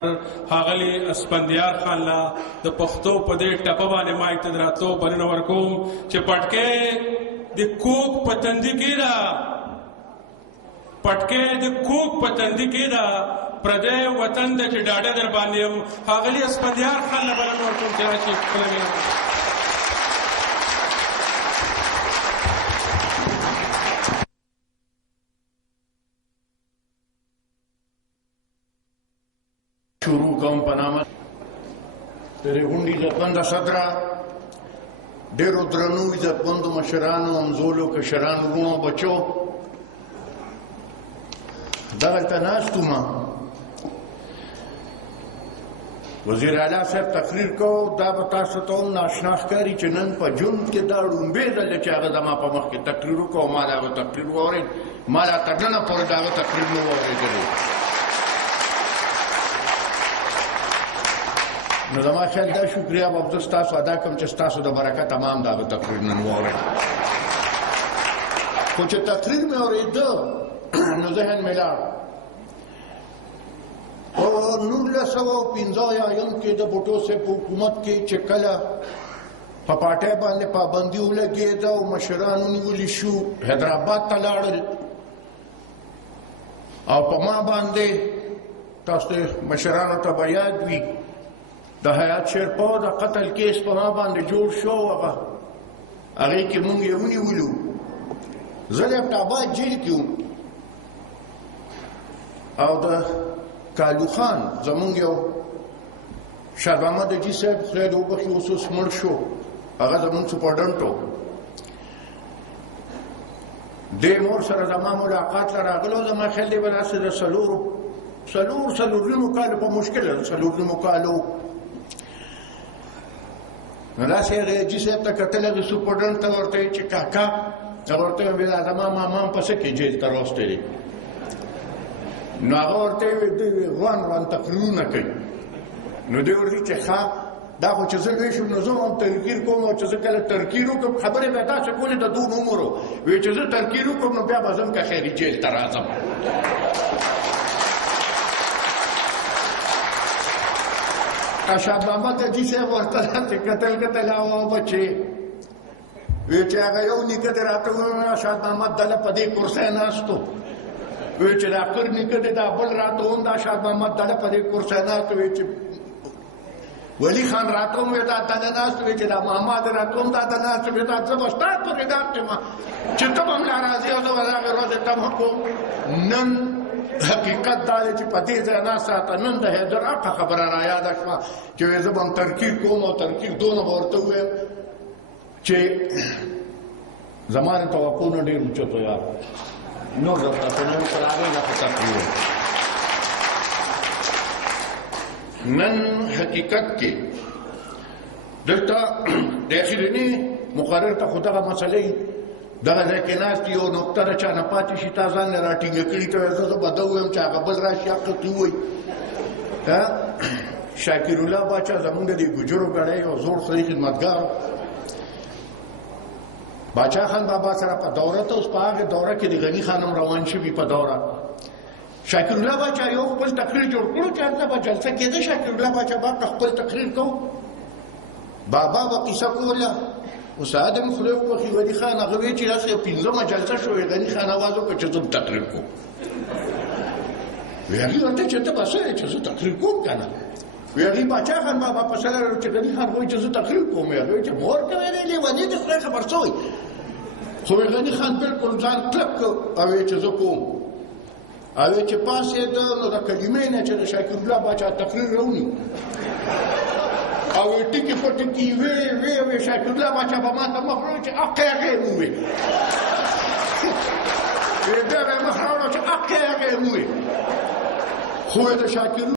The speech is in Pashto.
ښاغلي اسفندیار خان لا د پښتو په دې ټپه باندې مایک ته د راتلو بلنه ورکوم چې پټکې د کوک په تندي کې ده، پټکې د کوک په تندي کې ده، پردی وطن ده چې ډاډه در باندې یم. ښاغلي اسفندیار خان له بلنه ورکوم چې راشي خپله شروع کوم په نامه د دې غونډې عزتمنده صدره، ډېرو درنو عزتمندو مشرانو، همزولو، کشرانو، وروڼو، بچو، دغلته ناست وم. وزیر اعلی صاحب تقریر کو، دا به تاسو ته هم ناشنا ښکاري چې نن په ژوند کې دا ړومبې ځل چې هغه زما په مخ کې تقریر وکړو او ما د هغه تقریر واورېد. ما لا تر ننه پورې د هغه تقریر نه و اورېدلی. نو زما خیال دا شکریه به زه ستاسو ادا کوم چې ستاسو د برکت تمام د هغه تقریر نن واورېد. خو چې تقریر مې اورېده نو ذهن مې لاړ. په 1950 کې د بوټو صاحب په حکومت کې چې کله په پاټۍ باندې پابندي ولګېده او مشران ونیولي شو، حیدرآباد ته لاړل او په ما باندې، تاسو مشرانو ته به یاد وي، د حیات شیرپا د قتل کیس په ما باندې جوړ شو. هغې کې موږ یې ونیولو. زه د ابټاباد جیل کې وم او د کالو خان زمونږ یو شاه محمد اجي صاحب خدای دې وبخښي اوس مړ شو، هغه زمونږ سپرډنټ و. دې مور سره زما ملاقات ته راغلو. زما خیال دی به داسې د څلورنیمو کالو په مشکل ده، څلورنیمو کالو. نو داسې هغې اجي صاحب ته کتل، هغې سپرډنټ ته ورته ویل چې کاکا، هغه ورته ویل دا زما ماما هم په څه کې جیل ته راوستی دی. نو هغه ورته ویل دوی روان تقریرونه کوي. نو دوی ورته چې ښه دا خو چې زه لوی شم نو زه هم ترکیر کوم، او چې زه کله ترکیر وکړم خبرې به یې داسې کولې د دون عمرو وی چې زه ترکیر وکړم نو بیا به زه هم که خیري جیل ته راځم. شاه محمد اجي صاحب ورته داسې کتل او بچې وی چې هغه یو نیکه دې راته وویل شاه محمد دله په دې کرسۍ ناست و. وی چې دا آخر نیکه دې دا بل راته وم دا شاه محمد دله په دې کرسۍ ناست. وی چې ولی خان راته وم دا دله ناست. وی چې دا محمد راته وم دا دله ناست. وی دا زه به ستا پورې ناست یم چې ته به هم لا راځې او زه به هغې ورځې تمه کوم. نن حقیقت دا دی چې په دې ځای ناسته نن د حیدر حقه خبره رایاده شوه چې وایي زه به هم ترکیر کوم، او ترکیر دونه به ورته ووایم چې زما د توقعونو ډېر اوچت و. یار نور درته په نور سره هغې نه په تقریر نن حقیقت کې دلته د اخرني مقرر ته خو دغه مسلې دغه ځای کې ناست یو نقطه د چا نه پاتې شي تا ځان نه راټینګه کړي ته زه به ده ووایم چې هغه بل راشي حقیقت ووایي. شاکر الله باچا زمونږ د ګجرو ګړی یو زوړ خدای خدمتګار باچا خان بابا سره په دوره ته اوس په هغې دوره کې د غني خان هم روان شوي په دوره. شاکر الله باچا یو خپل تقریر جوړ کړو چې هلته به جلسه کېده. شاکر الله باچا با خپل تقریر کو، بابا به قصه کوله. اوس ادم خدای وبخښي غني خان هغه وایي چې داسې 15مه جلسه شوې، غني خان اواز وکړ چې زه تقریر کوم. وی هغې ورته چې ته به څه یې چې زه تقریر کوم که نه. وی هغې باچا خان بابا په سره چې غني خان وایي چې زه تقریر کوم. هغې وایي چې مور کوې دی لیوني د خدای خبر څه وایي. خو غني خان بلکل ځان کلک کړ او وایي چې زه کوم. او وایي چې پاسېده نو د کلمې نه چې د شاکر الله باچا تقریر راونی او ټیکې په ټیکې وی شاکر الله باچا به ما ته مخ راوړو چې اقې هغې یې ووایي. بیا به یې مخ راوړو چې اقې هغې یې ووایي. خو د شاکر